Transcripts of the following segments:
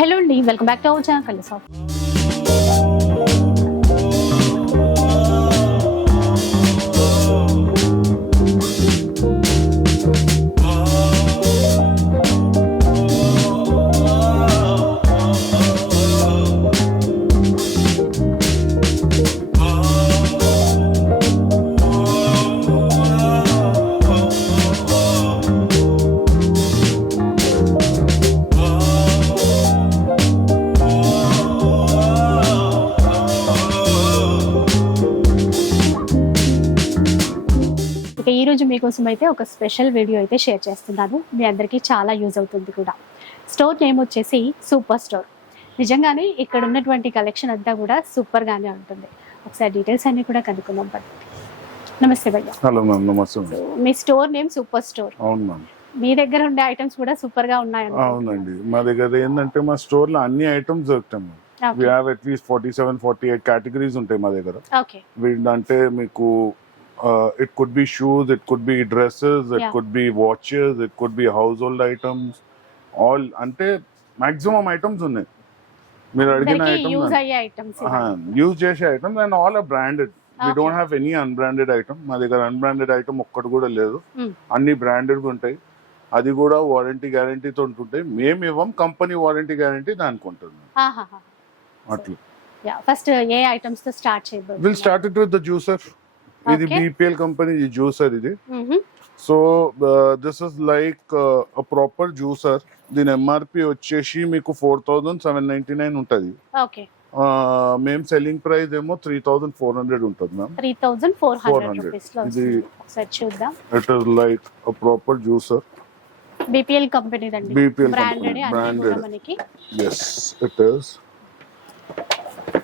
Hello అండి welcome back to our channel కలిసి మీకోసం అయితే ఒక స్పెషల్ వీడియో అయితే షేర్ చేస్తున్నాను. మీ అందరికీ చాలా యూజ్ అవుతుంది కూడా. స్టోర్ నేమ్ వచ్చేసి సూపర్ స్టోర్. నిజంగానే ఇక్కడ ఉన్నటువంటి కలెక్షన్ అంతా కూడా సూపర్ గానే ఉంటుంది. ఒకసారి డీటెయిల్స్ అన్ని కూడా కనుక్కుందాం పదండి. నమస్తే భయ్య. హలో మ్యామ్ నమస్తే మీ స్టోర్ నేమ్ సూపర్ స్టోర్. అవును మ్యామ్. మీ దగ్గర ఉండే ఐటమ్స్ కూడా సూపర్గా ఉన్నాయి అవునండి. మా దగ్గర ఏంటంటే మా స్టోర్లో అన్ని ఐటమ్స్ దొరుకుతాయి ma'am. We have at least forty seven forty eight categories ఉంటాయి మా దగ్గర. ఓకే వీళ్ళంటే మీకు it could be shoes it could be dresses it Yeah. Be watches it could be household items all అంటే మాక్సిమం ఐటమ్స్ ఉన్నాయి మీరు అడిగిన use items అయ్యే ఐటమ్స్ యూజ్ చేసే items and all are branded we Okay. Don't have any unbranded item మా దగ్గర unbranded item ఒక్కటి కూడా లేదు. Hmm. అన్ని బ్రాండెడ్ ఉంటాయి. అది కూడా వారంటీ గ్యారంటీతో ఉంటుంటాయి మేము ఇవ్వం కంపెనీ వారంటీ గ్యారంటీ దానికి ఉంటుంది. అట్లా. ఫస్ట్ ఏ ఐటమ్స్తో స్టార్ట్ చేయబోతుంది will start it with the juicer ఇది. బీపీఎల్ కంపెనీ జ్యూసర్ ఇది. So this is like proper juicer దీని ఎంఆర్పి వచ్చేసి మీకు four thousand seven ninety nine ఉంటుంది ఓకే మేము సెల్లింగ్ ప్రైస్ ఏమో త్రీ థౌజండ్ ఫోర్ హండ్రెడ్ ఉంటుంది ma'am three thousand four hundred 400. రూపీస్లో ఇది- చూద్దాం. It is like proper juicer BPL company branded. మనకి. Yes it is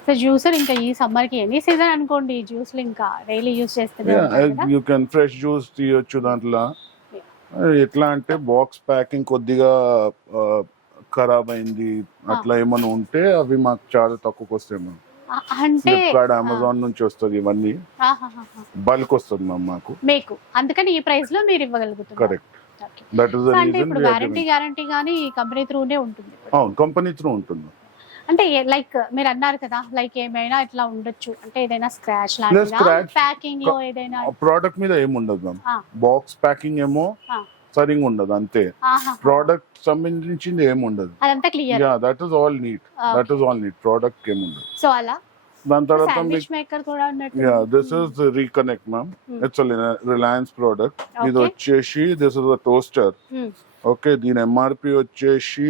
so juicer ఇంకా ఈ సమ్మర్కి ఎనీ సీజన్ అనుకోండి ఈ జ్యూస్లు ఇంకా డైలీ యూస్ కదా. యూ కెన్ ఫ్రెష్ జ్యూస్ తీయొచ్చు దాంట్లో. ఎట్లా అంటే బాక్స్ ప్యాకింగ్ కొద్దిగా ఖరాబ్ అయింది అట్లా ఏమైనా ఉంటే అవి మాకు చాలా తక్కువకి వస్తాయి మ్యామ్ ఆ, అంటే ఫ్లిప్కార్ట్ అమెజాన్ నుంచి వస్తుంది ఇవన్నీ. బల్క్ వస్తుంది మ్యామ్ మాకు. మీకు. అందుకని ఈ ప్రైస్లో మీరు ఇవ్వగలుగుతున్నారు. Correct. That is so the అంటే ఇప్పుడు వారంటీ రీజన్ గ్యారంటీ గానీ కంపెనీ త్రూనే ఉంటుంది. అవును కంపెనీ త్రూ ఉంటుంది. అంటే లైక్ మీరు అన్నారు కదా లైక్ ఏమైనా ఇట్లా ఉండొచ్చు. అంటే ఏదైనా స్క్రాచ్ ప్యాకింగ్లో ఏదైనా? ప్రోడక్ట్ మీద ఏముండదు మ్యామ్. బాక్స్ ప్యాకింగ్ ఏమో. సరిగా ఉండదు అంతే. ప్రోడక్ట్ సంబంధించింది ఏముండదు అదంతా clear yeah that is all neat that is all neat product ఏముండదు సో అలా? దాని తర్వాత yeah this is reconnect ma'am. It's Reliance product ఇది. వచ్చేసి this is toaster Hmm. Okay దీని ఎంఆర్పి వచ్చేసి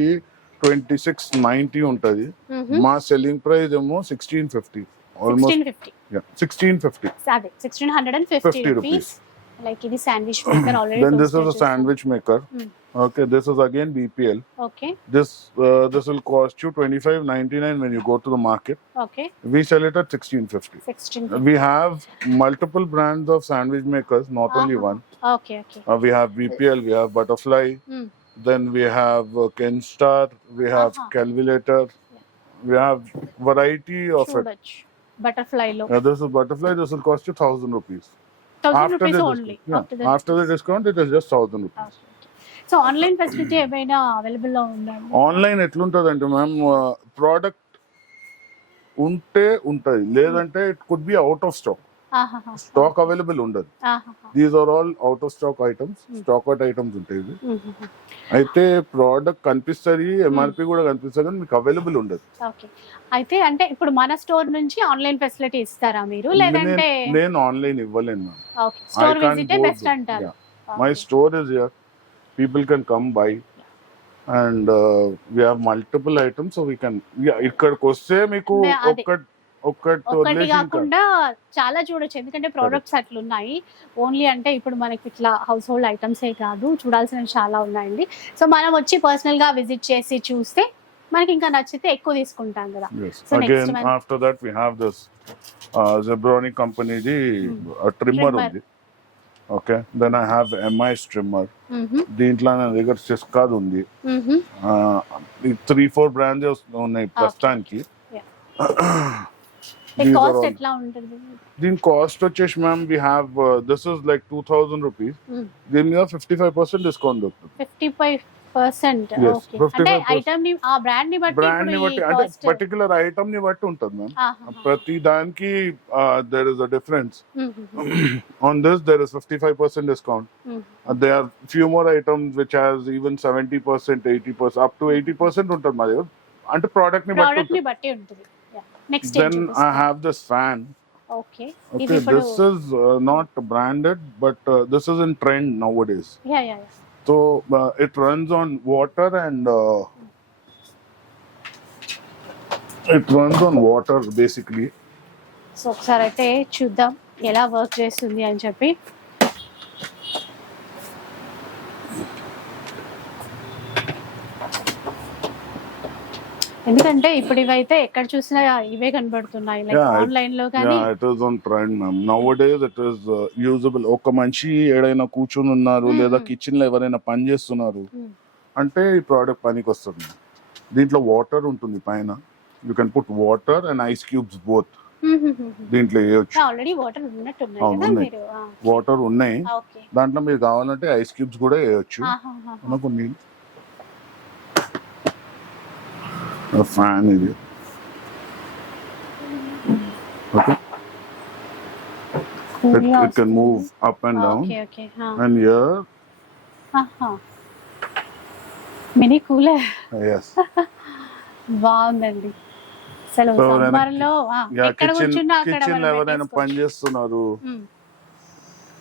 ట్వంటీ సిక్స్ నైన్టీ ఉంటుంది Mm-hmm. మా సెల్లింగ్ ప్రైస్ ఏమో sixteen fifty almost sixteen fifty sixteen fifty అదే sixteen hundred and fifty 50 rupees rupees. Like ఇది sandwich maker already then this is a sandwich maker Hmm. Okay this is again BPL okay this uh, this will cost you 25.99 when you go to the market okay we sell it at 16.50 sixteen we have multiple brands of sandwich makers not only Uh-huh. one okay okay uh, we have bpl we have butterfly Hmm. Then we have uh, kenstar we have Uh-huh. calculator we have variety of it చూడొచ్చు Butterfly లో uh, this is butterfly this will cost you 1000 rupees thousand after rupees the only discount, yeah, after the discount it is just 1000 rupees so online facility ఏమైనా అవైలబుల్లో ఉందండి online ఎట్లుంటదంటే ma'am product ఉంటే ఉంటది లేదంటే it could be out of stock. Stock available ఉండదు. These are all out of stock items Hmm. Stock out items ఉంటాయి. అయితే ప్రోడక్ట్ కనిపిస్తుంది ఎంఆర్పి కూడా కనిపిస్తుంది కానీ మీకు అవైలబుల్ ఉండదు. అయితే అంటే ఇప్పుడు మన స్టోర్ నుంచి ఆన్లైన్ ఫెసిలిటీ ఇస్తారా మీరు? లేదంటే నేను- ఆన్లైన్ ఇవ్వలేను స్టోర్ విజిటే బెస్ట్ అంటారు. My. Store is here people can come by and we have multiple items so we can ఇక్కడికి వస్తే మీకు. ఒక్కటి ఒక్కటి కాకుండా చాలా చూడొచ్చు. ఎందుకంటే ప్రోడక్ట్స్ అట్లున్నాయి. ఓన్లీ అంటే ఇప్పుడు మనకి ఇట్లా హౌస్ హోల్డ్ ఐటమ్సే కాదు చూడాల్సినవి చాలా ఉన్నాయండి. సో మనం వచ్చి పర్సనల్గా విజిట్ చేసి చూస్తే మనకి ఇంకా నచ్చితే ఎక్కువ తీసుకుంటాం కదా. Have this uh, Zebroni company, the uh, trimmer Trimmer. ఉంది. Okay then I have MI trimmer. దీంట్లో నా దగ్గర సిస్కాది ఉంది. త్రీ ఫోర్ బ్రాండ్స్ ఉన్నాయి ప్రస్తుతానికి. These are కాస్ట్ all- ఎట్లా ఉంటుంది దీని కాస్ట్ వచ్చేసి ma'am we have this is like two thousand rupees Mm. దీని మీద ఫిఫ్టీ ఫైవ్ పర్సెంట్ డిస్కౌంట్ దొరుకుతుంది fifty five percent Yes, okay 55% అంటే ఐటమ్ని ఆ బ్రాండ్ని బట్టి బ్రాండ్ని ఇప్పుడు బట్టి ఈ అంటే కాస్ట్ పర్టికులర్ ఐటమ్ని బట్టి ఉంటుంది మ్యామ్ ప్రతి దానికి there is a difference on this there is fifty five percent discount they are few more items which has even seventy percent eighty percent up to eighty percent ఉంటుంది మా దగ్గర అంటే ప్రోడక్ట్ని బట్టి ప్రోడక్ట్ని ఉంటుంది బట్టి ఉంటుంది next then I have this fan okay ఇది Okay, ఇప్పుడు this is uh, not branded, but uh, this is in trend nowadays. Yeah yeah So uh, it runs on water and uh, it runs on water basically. So ఒకసారి అయితే చూద్దాం ఎలా work చేస్తుంది అని చెప్పి ఎందుకంటే ఇప్పుడు ఇవైతే ఎక్కడ చూసినా ఇవే కనబడుతున్నాయి లైక్ ఆన్లైన్లో కానీ. it is on trend, ma'am. Nowadays it is uh, usable. ఒక మనిషి ఏడైనా కూర్చుని ఉన్నారు Hmm. లేదా కిచెన్లో ఎవరైనా పని చేస్తున్నారు Hmm. అంటే ఈ ప్రోడక్ట్ పనికి వస్తుంది దీంట్లో వాటర్ ఉంటుంది పైన. You can put water and ice cubes both దీంట్లో వేయొచ్చు. ఆల్రెడీ వాటర్ కదా ఉన్నాయి. మీరు? వాటర్ ఉన్నాయి. ఓకే దాంట్లో మీరు కావాలంటే ఐస్ క్యూబ్స్ కూడా వేయొచ్చు. మనకు నీళ్ళు ఫ్యాన్ ఇది okay it it can move up and down okay okay and air mini cooler yes బాగుందండి అసలు So, ఎవరైనా సమ్మర్లో ఆ, యా ఎక్కడ కూర్చున్నా అక్కడ కిచెన్ ఎవరైనా పని చేస్తున్నారు.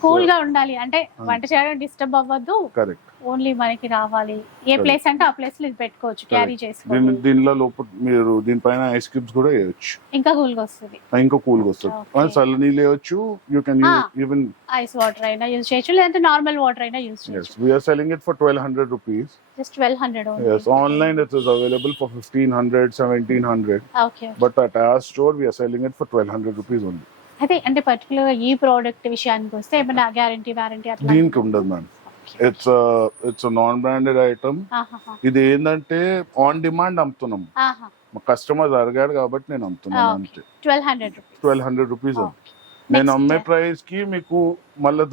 కూల్గా ఉండాలి. అంటే వంట చేయడం డిస్టర్బ్ అవ్వద్దు. కరెక్ట్ ఓన్లీ మనకి రావాలి. ఏ. ప్లేస్ అంటే ఆ ప్లేస్లో ఇది పెట్టుకోవచ్చు క్యారీ దీని చేసుకోవచ్చు దీనిలో లోపల మీరు దీనిపైన ఐస్ క్యూబ్స్ కూడా వేయొచ్చు. ఇంకా కూల్గా వస్తుంది ఇంకా కూల్గా వస్తుంది. Okay. చల్ల నీళ్ళు వేయొచ్చు. You can Ah. Even ice water అయినా యూజ్ చేయొచ్చు. లేదంటే నార్మల్ వాటర్ అయినా యూజ్ చేయొచ్చు. We are selling it for twelve hundred rupees just twelve hundred Yes, online it is available for 1500, 1700. Okay But at our store, we are selling it for 1200 rupees only. అయితే అంటే పర్టికులర్గా ఈ product విషయానికి వస్తే ఏమైనా guarantee warranty అట్లా? దీనికి ఉండదు ma'am it's it's non branded item. ఇది ఏంటంటే ఆన్ డిమాండ్ అమ్ముతున్నాం. ఆహా. మా కస్టమర్ అడిగాడు కాబట్టి నేను అమ్ముతున్నాను Ah, అంతే. ట్వెల్వ్ హండ్రెడ్ రూపీస్ నేను అమ్మే ప్రైస్కి మీకు మళ్ళీ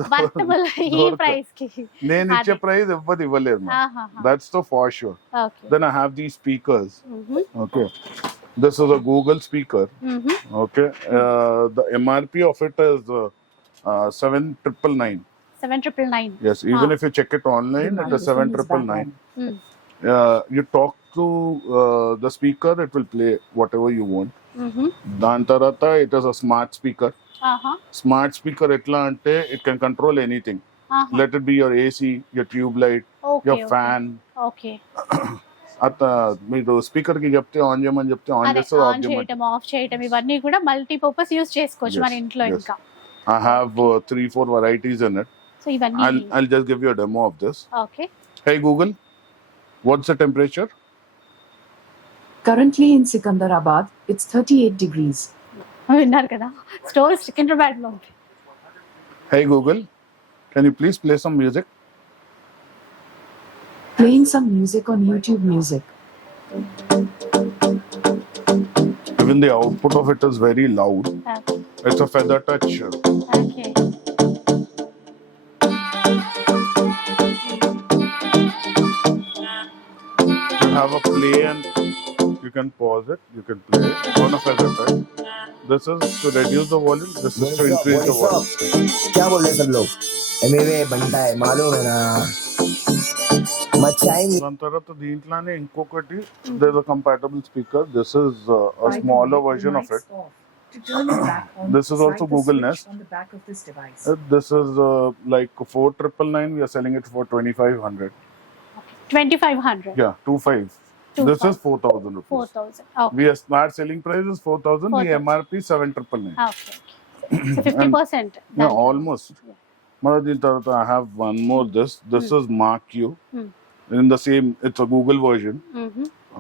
నేను ఇచ్చే. ప్రైస్ ఎవ్వరు ఆహాహా. That's the for sure okay then I have the speakers. Okay this is a Google speaker hmm. Okay. Uh, the MRP of it is uh, seven triple nine. Seven triple nine Yes. Even if you check it online, it is microphone seven is triple back nine. on. Hmm. Uh, you talk to uh, the speaker, it will play whatever you want. Hmm. దాని తర్వాత it is a smart speaker smart speaker ఎట్లా అంటే it can control anything. Let it be your AC your tube light your fan అత మీరు స్పీకర్కి చెప్తే on చేయమని చెప్తే on చేస్తే ఆన్ చేయటం ఆఫ్ చేయటం ఇవన్నీ కూడా మల్టీ పర్పస్ యూస్ చేసుకోవచ్చు మన ఇంట్లో. ఇంకా I have three four varieties in it so ఇవన్నీ I'll, I'll just give you a demo of this. Okay Hey Google, what's the temperature? Currently in Sikandarabad, it's 38 degrees. విన్నారు కదా store Secunderabad లో ఉంది Hey Google, can you please play some music? Playing some music on YouTube Music. Even the output of it is very loud. It's a feather touch. Okay have a play and you can pause it. You can play it on a feather touch. This is to reduce the volume. This is to increase the volume. क्या बोल रहे सब लोग एमएवे बनता है मालूम है ना मचाएंगे దాని తర్వాత దీంట్లోనే ఇంకొకటి there's a compatible speaker. This is uh, a smaller version of it. To turn it back on, This is also slide the Google switch Nest. On the back of this device. Uh, This is uh, like four triple nine. We are selling it for twenty five hundred. Twenty five hundred Yeah, two five. Two this is four thousand rupees. Four thousand okay We are start selling price is four thousand. The 4,000. MRP seven triple nine. Okay so fifty percent Yeah, almost. Yeah. Mother din tarvata, I have one more. This this is Mark You. Hmm. In the same, it's a Google version.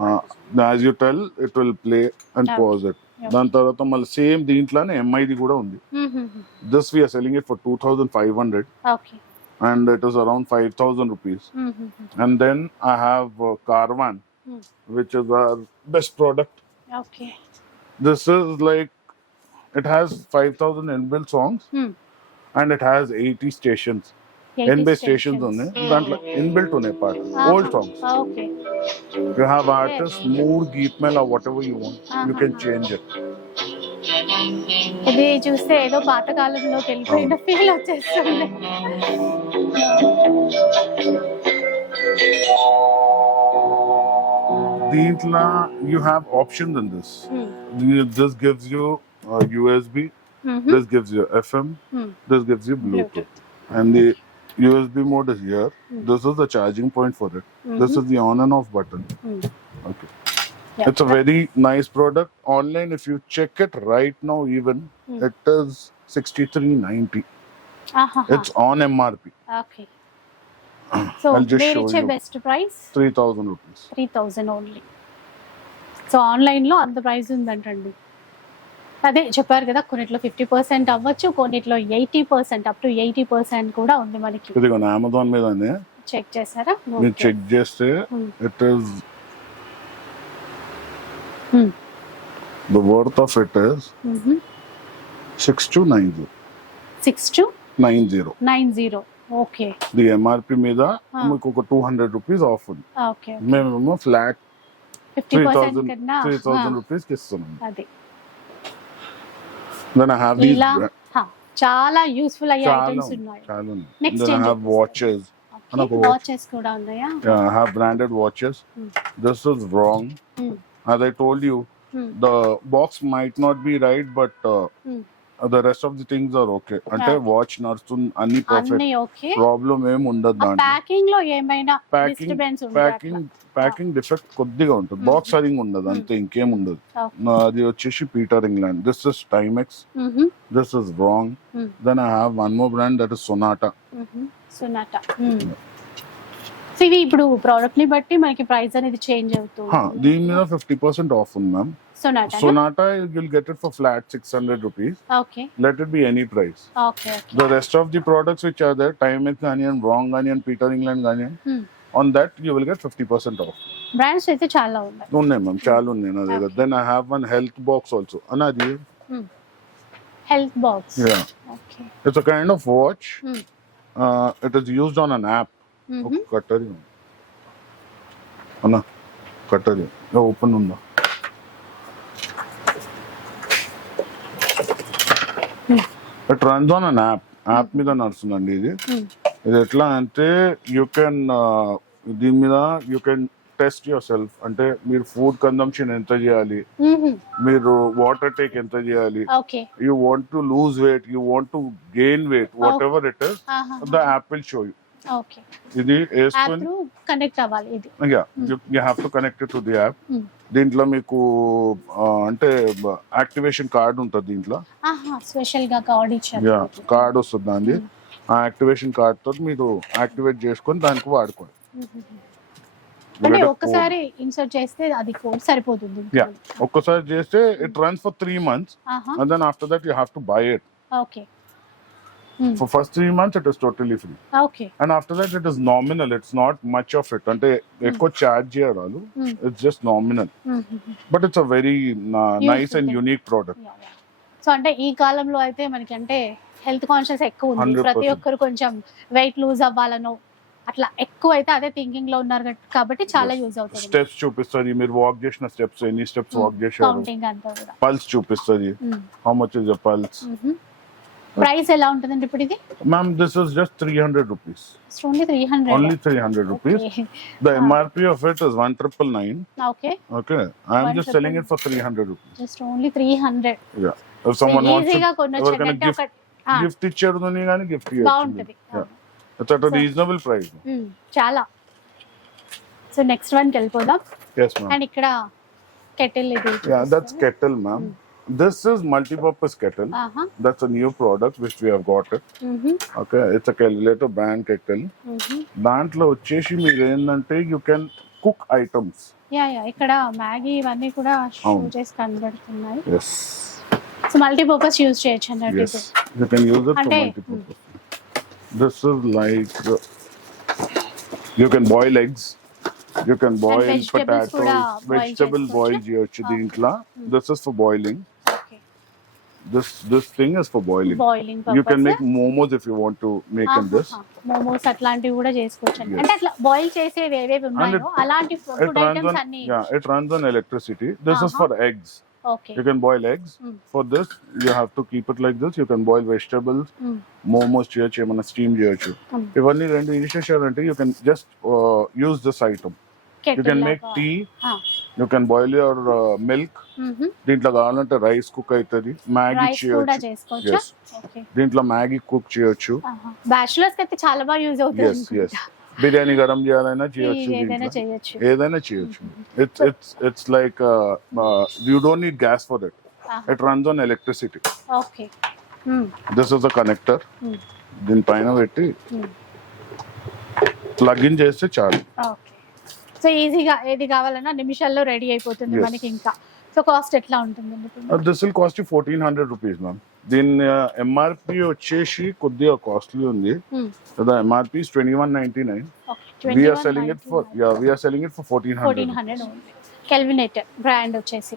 Uh, as you tell, it will play and Okay. pause it. Yeah. దాని తర్వాత మళ్ళీ same దీంట్లోనే ఎంఐది కూడా ఉంది this we are selling it for two thousand five hundred okay And it is around five thousand rupees and then I have uh, Carvan, Hmm. which is our best product. Okay This is like it has 5,000 inbuilt songs Hmm. and it has 80 stations. ఎనభై stations ఉన్నాయి దాంట్లో inbuilt ఉన్నాయి పాట old songs okay you have artist mood Geet male whatever you want you can change it ఇది చూస్తే ఏదో పాత కాలంలోకి వెళ్ళిపోయిన ఫీల్ వచ్చేస్తుంది దీంట్లో you have options in this Hmm. This gives you USB Mhm. this gives you FM, Hmm. this gives you Bluetooth. Bluetooth. And the USB mode is here. Hmm. This is the charging point for it. This Mhm. is the on and off button. Hmm. Okay. Yeah. It's a very nice product. Online, if you check it right now, even Hmm. it is 63.90. It's on MRP. Okay so మీరు ఇచ్చే. Best price 3,000 rupees. Three thousand only so ఆన్లైన్లో అంత price ఉందంటండి. అదే చెప్పారు కదా కొన్నిట్లో fifty percent అవ్వచ్చు కొన్నిట్లో eighty percent up to eighty percent కూడా ఉంది మనకి. ఇదిగో అమెజాన్ మీదనే చెక్ చేశారా? మీరు చెక్ చేస్తే. It Hmm. The worth of it is six two nine zero six two nine zero. Nine zero. Okay. The MRP మీద. మీకు ఒక టూ హండ్రెడ్ రూపీస్ ఆఫ్ ఉంది. మేమేమో flat three thousand three thousand rupees ఇస్తున్నాం. అది. Then I have these చాలా useful అయ్యే items ఉన్నాయి Next then I have. Watches watches కూడా ఉన్నాయా? I have branded watches Hmm. This is wrong Hmm. as i told you Hmm. the box might not be right but uh, The rest of the things are okay. అంటే. Watch నడుస్తుంది అన్ని perfect అన్ని okay problem ఏం ఉండదు దాంట్లో. ప్యాకింగ్లో ఏమైనా packing disturbance packing packing defect కొద్దిగా ఉంటుంది. బాక్స్ సరింగ్ ఉండదు అంతే ఇంకేం ఉండదు. నా- అది వచ్చేసి Peter England this is Timex this is wrong. Then I have one more brand that is Sonata Sonata so ఇవి ఇప్పుడు ప్రోడక్ట్ని బట్టి మనకి ప్రైస్ అనేది చేంజ్ అవుతుంది దీని మీద ఫిఫ్టీ పర్సెంట్ ఆఫ్ ఉంది ma'am Sonata Sonata will get it for flat six hundred rupees okay let it be any price okay okay The rest of the products which are there, Timex Onion, Wrong Onion, Peter England Onion, Hmm. on that you will get 50% off. Brands అయితే చాలా ఉన్నాయి ఉన్నాయి మ్యామ్ చాలా ఉన్నాయి నా దగ్గర Okay. Then I have one health box also అన్న అది health box yeah okay it's a kind of watch Hmm. It is used on an app కట్టరి అన్న కట్టరి ఓపెన్ ఉందా it runs on an app app మీద నడుస్తుందండి ఇది. ఇది ఎట్లా అంటే యూ కెన్ దీని మీద you can test yourself అంటే మీరు ఫుడ్ కన్సంప్షన్ ఎంత చేయాలి మీరు వాటర్ టేక్ ఎంత చేయాలి you want to lose weight you want to gain weight whatever it is the app will show you ఇది యాప్ వేసుకొని కనెక్ట్ అవ్వాలి ఇది. You have to connect to the app. Hmm. దీంట్లో మీకు అంటే యాక్టివేషన్ కార్డ్ ఉంటుంది దీంట్లో. స్పెషల్గా కార్డ్ ఇచ్చారు. యా కార్డ్ వస్తుంది దాన్ని ఆ యాక్టివేషన్ కార్డ్ తోటి మీరు యాక్టివేట్ చేసుకొని దానికి వాడుకోండి. అంటే ఒక్కసారి ఇన్సర్ట్ చేస్తే అది కోడ్ సరిపోతుంది. ఒక్కసారి చేస్తే it runs for three months and then after that you have to buy it okay. For first three months it is totally free and after that it is nominal it's not much of it అంటే ఎక్కువ charge చేయరాలు. Hmm. It's just nominal but it's a very nice and. Unique product so అంటే ఈ కాలంలో అయితే మనకి అంటే health conscious ఎక్కువ ఉంది. 100%. ప్రతి ఒక్కరు కొంచెం వెయిట్ లూజ్ అవ్వాలనో అట్లా ఎక్కువ అయితే అదే థింకింగ్లో ఉన్నారు కాబట్టి చాలా యూజ్ అవుతుంది. స్టెప్స్ చూపిస్తుంది. మీరు వాక్ చేసిన స్టెప్స్ ఎన్ని స్టెప్స్ వాక్ చేశారు? అంతా కూడా. పల్స్ చూపిస్తుంది. How much is the pulse price ఎలా ఉంటుందండి ఇప్పుడు ఇది? Ma'am this is just three hundred rupees only three only hundred three hundred rupees the MRP of it is one triple nine okay okay I'm just selling it for three hundred rupees just only three hundred if someone wants ఈజీగా కొనొచ్చు. Gift ఇచ్చాడు కానీ gift బాగుంటది. It's at reasonable price చాలా. So next వన్కి వెళ్ళిపోదాం. And ఇక్కడ kettle ఇది. Yeah that's kettle ma'am this is multipurpose kettle. Aha that's a new product which we have got. It మ్మ్హ, okay it's a calculator brand kettle. మ్మ్హ. దాంట్లో వచ్చేసి మీరు ఏంటంటే you can cook items yeah yeah ఇక్కడ Maggi ఇవన్నీ కూడా show అవును. చేసి కనబడుతున్నాయి ఎస్ సో మల్టీపర్పస్ యూజ్ చేయొచ్చు అన్నట్టు yes you can use it for అంటే- multipurpose this is like you can boil eggs you can boil vegetables కూడా పొటాటోస్ boil వెజిటబుల్ చేసుకోవచ్చా? బాయిల్ చేయొచ్చు Okay. దీంట్లో this is for boiling okay this this thing is for boiling. Boiling You can make momos if you want to make in this. Momos అట్లాంటివి కూడా చేసుకోవచ్చు Yes. అంటే అట్లా boil చేసేవి ఏవేవి ఉన్నాయో it- అలాంటి It food runs items on అన్ని yeah, it runs on electricity. This is Uh-huh. for eggs. Okay You can boil eggs. Mm. For this, you have to keep it like this. You can boil vegetables, Mm. momos చేయొచ్చు ఏమైనా steam చేయొచ్చు Mm. ఇవన్నీ రెండు initiation you can just use this item you can make tea. You can boil your milk దీంట్లో కావాలంటే rice cook అవుతుంది Maggi చేయొచ్చు. దీంట్లో మ్యాగీ కుక్ చేయొచ్చు. బ్యాచులర్స్ అయితే చాలా బాగా యూజ్ అవుతుంది. బిర్యానీ గరం చేయాలైనా చేయొచ్చు ఏదైనా. చేయొచ్చు. It's it's it's like you don't need gas for it it runs on electricity this is the connector. దీనిపైన పెట్టి ప్లగ్ ఇన్ చేస్తే చాలు. ఓకే సో ఈజీగా ఏది కావాలన్నా నిమిషాల్లో రెడీ అయిపోతుంది Yes. మనకి ఇంకా. సో కాస్ట్ ఎట్లా ఉంటుంది ఇప్పుడు? This will cost fourteen hundred rupees ma'am దీని ఎంఆర్పి వచ్చేసి కొద్దిగా కాస్ట్లీ ఉంది. కదా MRP twenty one ninety nine we're selling it for yeah we're selling it for fourteen 1400 hundred ఉంది కెల్వినేటర్ బ్రాండ్ వచ్చేసి.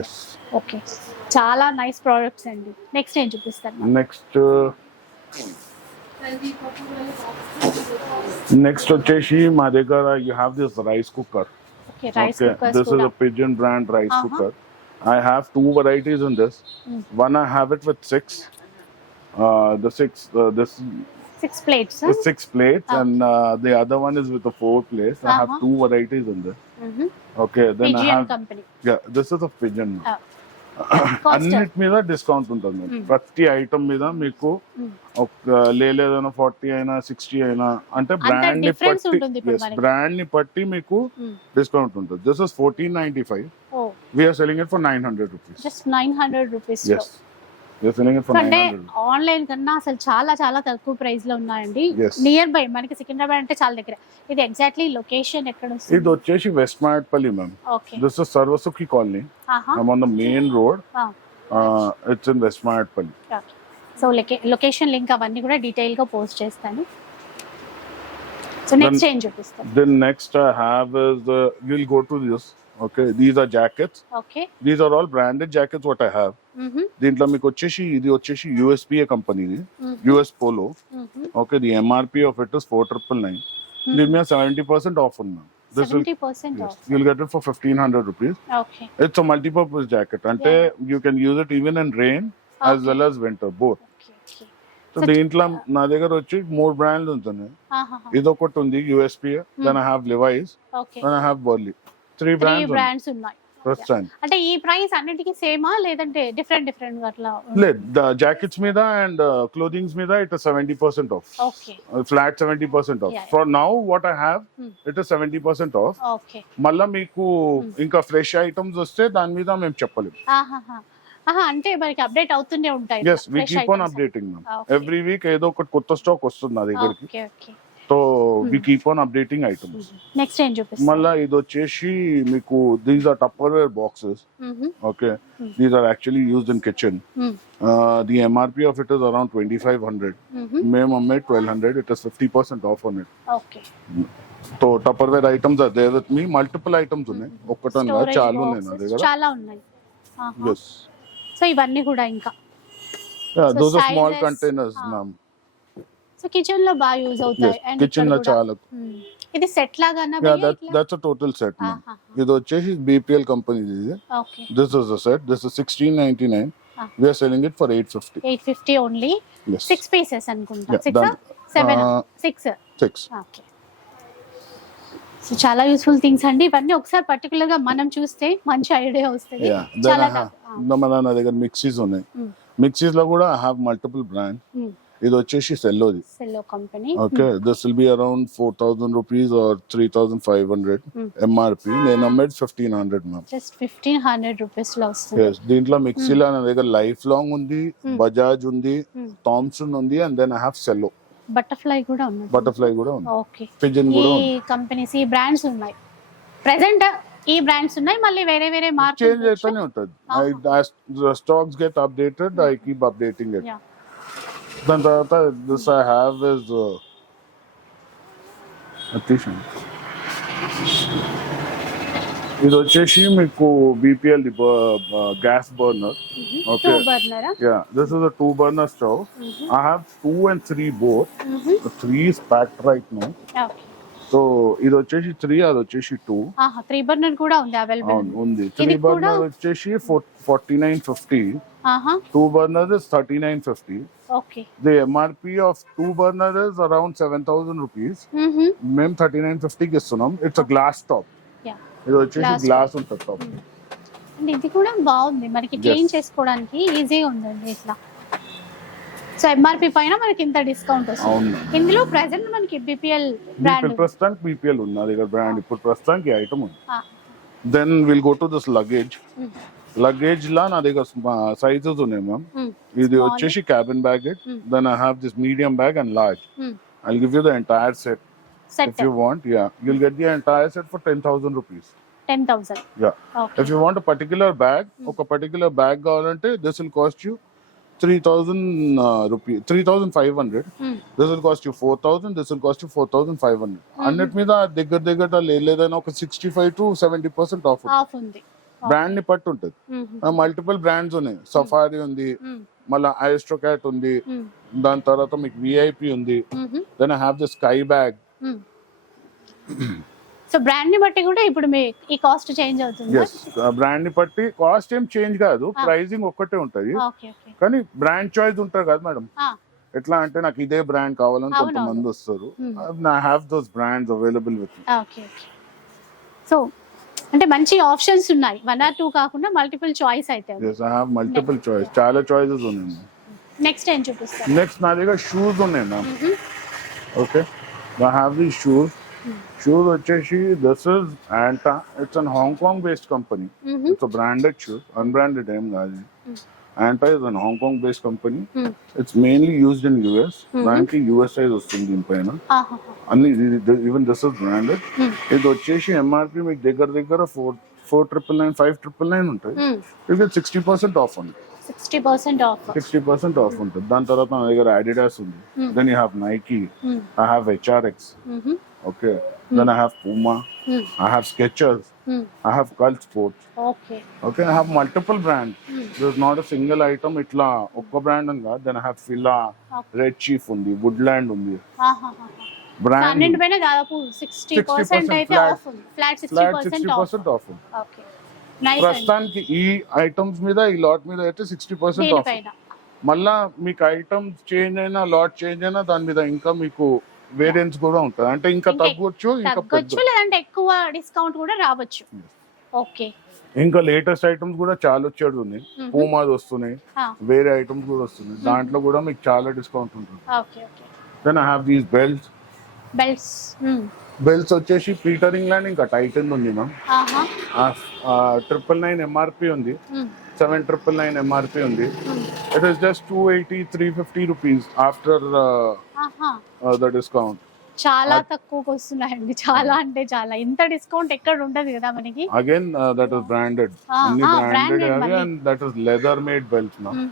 ఎస్ ఓకే చాలా నైస్ ప్రోడక్ట్స్ అండి. Next ఏం చూపిస్తాను? నెక్స్ట్ నెక్స్ట్ వచ్చేసి మా దగ్గర you have this rice cooker okay rice Okay, cookers this is కూడా a pigeon brand rice Uh-huh. cooker. I have two varieties in this. Mm. One I have it with six. Uh, the six, uh, this six plates is six plates, Ah. and uh, the other one is with the four plates. I have Uh-huh. two varieties in this. Okay, then I pigeon have company yeah. This is a pigeon. Ah. అన్నిటి మీద discount ఉంటుంది Mm. ప్రతి item మీద మీకు Mm. ఒక లేలేదైనా forty అయినా sixty అయినా అంటే బ్రాండ్ని బట్టి. బ్రాండ్ని బట్టి మీకు డిస్కౌంట్ ఉంటుంది. This is fourteen ninety five we're selling it for nine hundred rupees just nine hundred rupees అంటే ఆన్లైన్ కన్నా అసలు చాలా చాలా తక్కువ ప్రైస్లో ఉన్నాయండి. నియర్ బై మనకి సికింద్రాబాద్ అంటే చాలా దగ్గర. ఇది ఎగ్జాక్ట్లీ లొకేషన్ ఎక్కడ ఇది వచ్చేసి west Matpalli ma'am this is Sarvasukhi colony on the main road. It's in west Matpalli so location link అవన్నీ కూడా డీటెయిల్గా పోస్ట్ చేస్తాను. సో నెక్స్ట్ ఏం చూపిస్తాను? Then next I have is the you'll go to this. Okay, these are jackets. Okay These are all branded jackets. What I have. దీంట్లో మీకు వచ్చేసి ఇది వచ్చేసి యూఎస్పిఏ కంపెనీది. US Polo okay the MRP of it is four triple nine దీని మీద seventy percent off ఉంది this rupees okay it's multipurpose jacket అంటే can use it even in rain as Okay. Winter both okay okay so దీంట్లో నా దగ్గర వచ్చి మూడు బ్రాండ్లు ఉంటుంది ఇది ఒకటి ఉంది USPA then I have Levi's okay then I have Burly three brands ఉన్నాయి. ప్రస్తుతానికి అంటే ఈ ప్రైస్ అన్నిటికీ సేమా లేదంటే డిఫరెంట్ డిఫరెంట్ అట్లా లేదు జాకెట్స్ మీద అండ్ క్లోదింగ్స్ మీద it seventy percent off flat seventy percent off. For now what I have. It seventy percent off మళ్ళా మీకు Hmm. ఇంకా ఫ్రెష్ ఐటమ్స్ వస్తే దాని మీద మేము చెప్పలేము. అంటే మనకి అప్డేట్ అవుతూనే ఉంటాయి. Yes we keep on. Updating. Every week ఏదో ఒకటి కొత్త స్టాక్ వస్తుంది నా దగ్గరికి. So we Hmm. Keep on updating items next ఏం చూపిస్తాను మళ్ళా ఇది వచ్చేసి మీకు these are Tupperware boxes okay Hmm. These are actually used in kitchen the MRP of it is around twenty five hundred మేము అమ్మే twelve hundred it is fifty percent off on it okay so Tupperware items are there with me multiple items ఉన్నాయి. ఒక్కటని కాదు, Storage చాలా ఉన్నాయి నా boxes దగ్గర. చాలా ఉన్నాయి. ఎస్ సో ఇవన్నీ కూడా ఇంకా. So those are small sizes, containers ah. Ma'am కిచెన్లో బాగా యూజ్ అవుతాయి. కిచెన్లో చాలా. Hmm. ఇది సెట్ లాగానా దట్స్ అ టోటల్ సెట్ ఇది వచ్చేసి బీపీఎల్ కంపెనీ ఇది. This is a set this is sixteen ninety nine Ah. We're selling it for eight fifty eight fifty only yes six pieces అనుకుంటా. Yeah, six done. Seven Uh, six six okay so చాలా useful things అండి. ఇవన్నీ ఒకసారి పర్టికులర్గా మనం చూస్తే మంచి idea వస్తుంది. చాలా. మన నా దగ్గర మిక్సీస్ ఉన్నాయి. మిక్సీస్లో కూడా ఐ హావ్ మల్టిపుల్ బ్రాండ్. ఇది వచ్చేసి సెల్లోది. Cello company. Okay this will be around four thousand rupees or three thousand five hundred. MRP నేను అమ్మేది fifteen hundred ma'am just fifteen hundred రూపీస్లో వస్తుంది. ఎస్ దీంట్లో మిక్సీలో నా దగ్గర లైఫ్ లాంగ్ ఉంది. బజాజ్ ఉంది. థామ్సన్ ఉంది and then I have Cello Butterfly కూడా ఉంది. బటర్ఫ్లై కూడా ఉంది. ఓకే పిజన్ ఈ కూడా ఉంది. కంపెనీస్ ఈ బ్రాండ్స్ ఉన్నాయి. ప్రెసెంట్ ఈ బ్రాండ్స్ ఉన్నాయి మళ్ళీ వేరే వేరే చేంజ్ మార్కెట్ అయితేనే ఉంటుంది. Stocks get updated I keep updating it Yeah. దాని తర్వాత దిస్ ఐ హ్యావ్ ఇస్ తీసాను ఇది వచ్చేసి మీకు BPL gas burner. Two okay బర్నరా? Yeah this is a two burner stove I have two and three both three is packed right no okay so ఇది వచ్చేసి three అది వచ్చేసి టూ త్రీ బర్నర్ కూడా ఉంది అవైలబుల్ ఉంది. త్రీ బర్నర్ వచ్చేసి forty nine fifty two burner is thirty nine fifty the MRP of two burner is around seven thousand rupees మేము thirty nine ఫిఫ్టీకి ఇస్తున్నాం. ఇట్స్ గ్లాస్ టాప్ ఇది వచ్చేసి గ్లాస్ ఉంటుంది టాప్ అండ్ ఇది కూడా బాగుంది. మనకి క్లీన్ చేసుకోవడానికి ఈజీగా ఉందండి ఇట్లా. సో ఎంఆర్పి పైన మనకి ఇంత డిస్కౌంట్ వస్తుంది. ఇందులో ప్రెసెంట్ మనకి బిపిఎల్ బ్రాండ్ ప్రస్తుతానికి బీపీఎల్ ఉంది. నా దగ్గర బ్రాండ్ ఇప్పుడు ప్రస్తుతానికి ఐటమ్ ఉంది. Then will go to this luggage luggage లా నా దగ్గర సైజెస్ ఉన్నాయి మ్యామ్ ఇది Small. వచ్చేసి cabin Hmm. Then I have this medium bag and large I give you the entire set set if you want yeah. You'll get the entire set for 10000 rupees. Ten thousand if you want a particular bag ఒక particular bag కావాలంటే this will cost you 3000 uh, rupees 3500 this will cost you 4000 this will cost you 4500 అన్నిటి మీద దగ్గర దగ్గర లేదైనా ఒక 65 to 70 percent of of ఉంది. బ్రాండ్ని పట్టు ఉంటుంది. మల్టిపుల్ బ్రాండ్స్ ఉన్నాయి. సఫారీ ఉంది. మళ్ళీ ఐస్ట్రోకాట్ ఉంది. దాని తర్వాత మీకు విఐపి ఉంది. Then I have the Sky bag so బ్రాండ్ని బట్టి కూడా ఇప్పుడు మీ ఈ కాస్ట్ చేంజ్ అవుతుంది? ఎస్ బ్రాండ్ని బట్టి కాస్ట్ ఏం చేంజ్ కాదు. ప్రైజింగ్ ఒక్కటే ఉంటది. Okay okay. కానీ బ్రాండ్ చాయిస్ ఉంటుంది కదా మేడం. ఎట్లా అంటే నాకు ఇదే బ్రాండ్ కావాలని అవును, కొంతమంది వస్తారు. I have those brands available with okay okay. So అంటే మంచి ఆప్షన్స్ ఉన్నాయి. వన్ ఆర్ టూ కాకుండా మల్టిపుల్ చాయిస్ అయితే yes I have multiple choice చాలా చాయిసెస్ ఉన్నాయి నెక్స్ట్ ఏం చూపిస్తారు? నెక్స్ట్ నా దగ్గర షూస్ ఉన్నాయి ma'am okay I have the shoes shoes వచ్చేసి this is Anta it's an Hong Kong based company it's branded shoes unbranded ఏం కాదు Anta is an Hong Kong based company it's mainly used in US దానికి US size వస్తుంది దీనిపైన అన్ని even this is branded ఇది వచ్చేసి MRP మీకు దగ్గర దగ్గర four four triple nine five triple nine ఉంటుంది ఇది సిక్స్టీ పర్సెంట్ ఆఫ్ ఉంది sixty percent off sixty percent off ఉంటుంది. దాని తర్వాత నా దగ్గర అడిడాస్ ఉంది. Then you have Nike I have HRX okay then I have Puma I have Skechers I have cult sports okay I have multiple brand this not a single item ఇట్లా ఒక్క brand కాదు. Then I have Fila Red Chief ఉంది Woodland ఉంది. Brand దాదాపు sixty 60% percent అయితే. Off ఉంది. Flat sixty percent off ఉంది. ప్రస్తుతానికి ఈ ఐటమ్స్ మీద ఈ లాట్ మీద అయితే సిక్స్టీ పర్సెంట్ ఆఫ్ మళ్ళా మీకు ఐటమ్స్ చేంజ్ అయినా లాట్ చేంజ్ అయినా దాని మీద ఇంకా మీకు వేరియంట్స్ కూడా ఉంటుంది. అంటే ఇంకా తగ్గొచ్చు ఇంకా తగ్గొచ్చు లేదంటే ఎక్కువ డిస్కౌంట్ కూడా రావచ్చు. ఓకే ఇంకా లేటెస్ట్ ఐటమ్స్ కూడా చాలా వచ్చేది ఉన్నాయి. పూమాది వస్తున్నాయి. వేరే ఐటమ్స్ కూడా వస్తున్నాయి. దాంట్లో కూడా మీకు చాలా డిస్కౌంట్ ఉంటుంది. Then I have these belts belts belts వచ్చేసి పీటరింగ్ ల్యాండ్ ఇంకా టైటన్ ఉంది మ్యామ్ ట్రిపుల్ నైన్ ఎంఆర్పి ఉంది. సెవెన్ ట్రిపుల్ నైన్ ఎంఆర్పి ఉంది. It is just two eighty three fifty rupees after the discount చాలా తక్కువకి వస్తున్నాయండి. చాలా అంటే చాలా. ఇంత డిస్కౌంట్ ఎక్కడ ఉండదు కదా మనకి? Again that is branded Ah, ah, branded. And that is leather made belts ma'am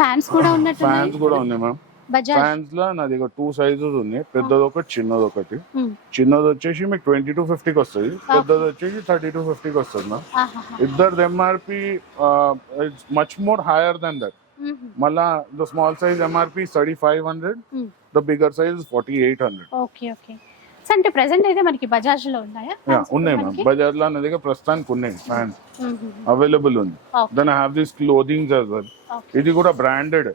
fans కూడా ఉన్నట్టు ఫ్యాన్స్ కూడా ఉన్నాయి మ్యామ్ ఫ్యాన్స్లో నా దగ్గర టూ సైజెస్ ఉన్నాయి పెద్దది ఒకటి చిన్నది ఒకటి. చిన్నది వచ్చేసి మీకు ట్వంటీ టు ఫిఫ్టీకి వస్తుంది. పెద్దది వచ్చేసి థర్టీ టు ఫిఫ్టీకి వస్తుంది మ్యామ్. ఇద్దరు MRP much more higher then that. మళ్ళా the small size MRP thirty five hundred. The bigger size forty eight hundred okay okay. అంటే ప్రెసెంట్ అయితే మనకి బజాజ్లో ఉన్నాయా ఉన్నాయి మ్యామ్? బజార్లో దగ్గర ప్రస్తుతానికి ఉన్నాయి ఫ్యాన్స్. అవైలబుల్ ఉంది. Then I have this clothing. ఇది కూడా branded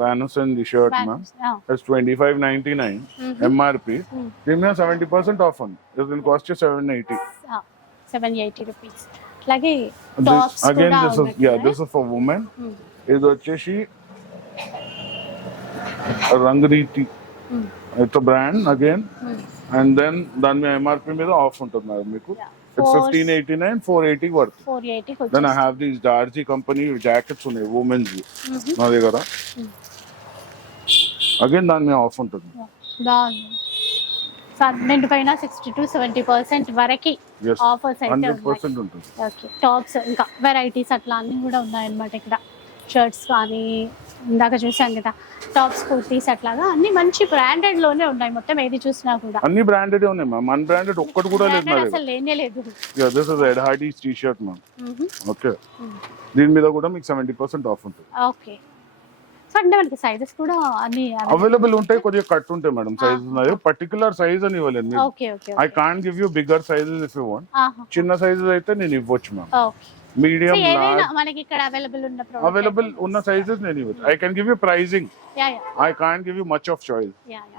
ones and the shirt ma'am. It's twenty five ninety nine MRP దీని మీద సెవెంటీ పర్సెంట్ ఆఫ్ ఉంది will cost seven eighty seven eighty rupees అలాగే tops again this yeah. This for women. ఇది వచ్చేసి Rangriti. It's brand again. And then దాని మీద MRP మీద off ఉంటుంది మేడం మీకు. It's fifteen eighty nine four eighty పడుతుంది. దెన్ ఐ వచ్చేసి have these Darzi company jackets ఉన్నాయి ఉమెన్స్ నా దగ్గర. అగైన్ దాని మీద ఆఫ్ ఉంటుంది. అన్నింటి పైన సిక్స్టీ టు సెవెంటీ పర్సెంట్ వరకు ఆఫర్స్ అయితే టాప్స్ ఇంకా వెరైటీస్ అట్లా అన్ని కూడా ఉన్నాయన్నమాట ఇక్కడ. షర్ట్స్ కానీ ఇందాక చూసాం కదా టాప్స్ కుర్తీస్ అట్లాగా అన్ని మంచి బ్రాండెడ్లోనే ఉన్నాయి మొత్తం ఏది చూసినా కూడా. అన్ని బ్రాండెడ్ ఉన్నాయి మ్యామ్ అన్ బ్రాండెడ్ ఒక్కటి కూడా లేదు నా అసలు లేనే లేదు. This is Ed Hardy's T shirt ma'am. Okay దీని మీద కూడా మీకు సెవెంటీ పర్సెంట్ ఆఫ్ ఉంటుంది. ఓకే. సో అంటే మనకి సైజెస్ కూడా అన్ని అవైలబుల్ ఉంటాయి కొద్దిగా కట్ ఉంటాయి మేడం సైజ్ ఉన్నాయి. పర్టికులర్ సైజ్ అని ఇవ్వలేదు okay okay I can give you bigger sizes if you want చిన్న సైజెస్ అయితే నేను ఇవ్వచ్చు మ్యామ్ ఓకే. మీడియం మనకి ఇక్కడ అవైలబుల్ ఉన్న అవైలబుల్ ఉన్న సైజెస్ నేను ఇవ్వచ్చు I can give you pricing I can give you much of choice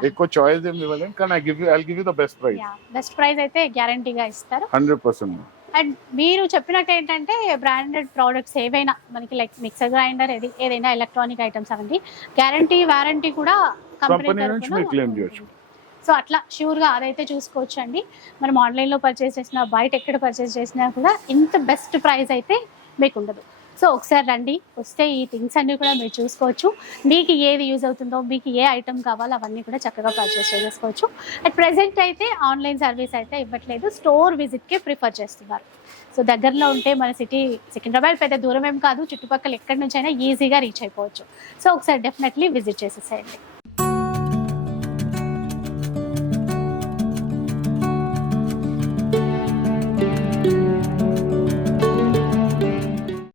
ఎక్కువ చాయిస్ ఏమి ఇవ్వలేను కానీ I give you I give you the best price best price అయితే గ్యారంటీగా ఇస్తారు. హండ్రెడ్ పర్సెంట్ అండ్ మీరు చెప్పినట్టు ఏంటంటే బ్రాండెడ్ ప్రోడక్ట్స్ ఏవైనా మనకి లైక్ మిక్సర్ గ్రైండర్ ఏది ఏదైనా ఎలక్ట్రానిక్ ఐటమ్స్ అవన్నీ గ్యారంటీ వారంటీ కూడా కంపెనీ కంపెనీ నుంచి మీరు క్లెయిమ్ చేయొచ్చు. సో అట్లా ష్యూర్గా అదైతే చూసుకోవచ్చు అండి మనం ఆన్లైన్లో పర్చేస్ చేసినా బయట ఎక్కడ పర్చేస్ చేసినా కూడా ఇంత బెస్ట్ ప్రైస్ అయితే మీకు ఉండదు సో ఒకసారి రండి వస్తే ఈ థింగ్స్ అన్నీ కూడా మీరు చూసుకోవచ్చు. మీకు ఏది యూజ్ అవుతుందో మీకు ఏ ఐటమ్ కావాలో అవన్నీ కూడా చక్కగా పర్చేస్ చేసుకోవచ్చు అట్ ప్రెసెంట్ అయితే ఆన్లైన్ సర్వీస్ అయితే ఇవ్వట్లేదు స్టోర్ విజిట్కే ప్రిఫర్ చేస్తున్నారు. సో దగ్గరలో ఉంటే మన సిటీ సికింద్రాబాద్ పెద్ద దూరం ఏం కాదు చుట్టుపక్కల ఎక్కడి నుంచైనా ఈజీగా రీచ్ అయిపోవచ్చు. సో ఒకసారి డెఫినెట్లీ విజిట్ చేసేసేయండి.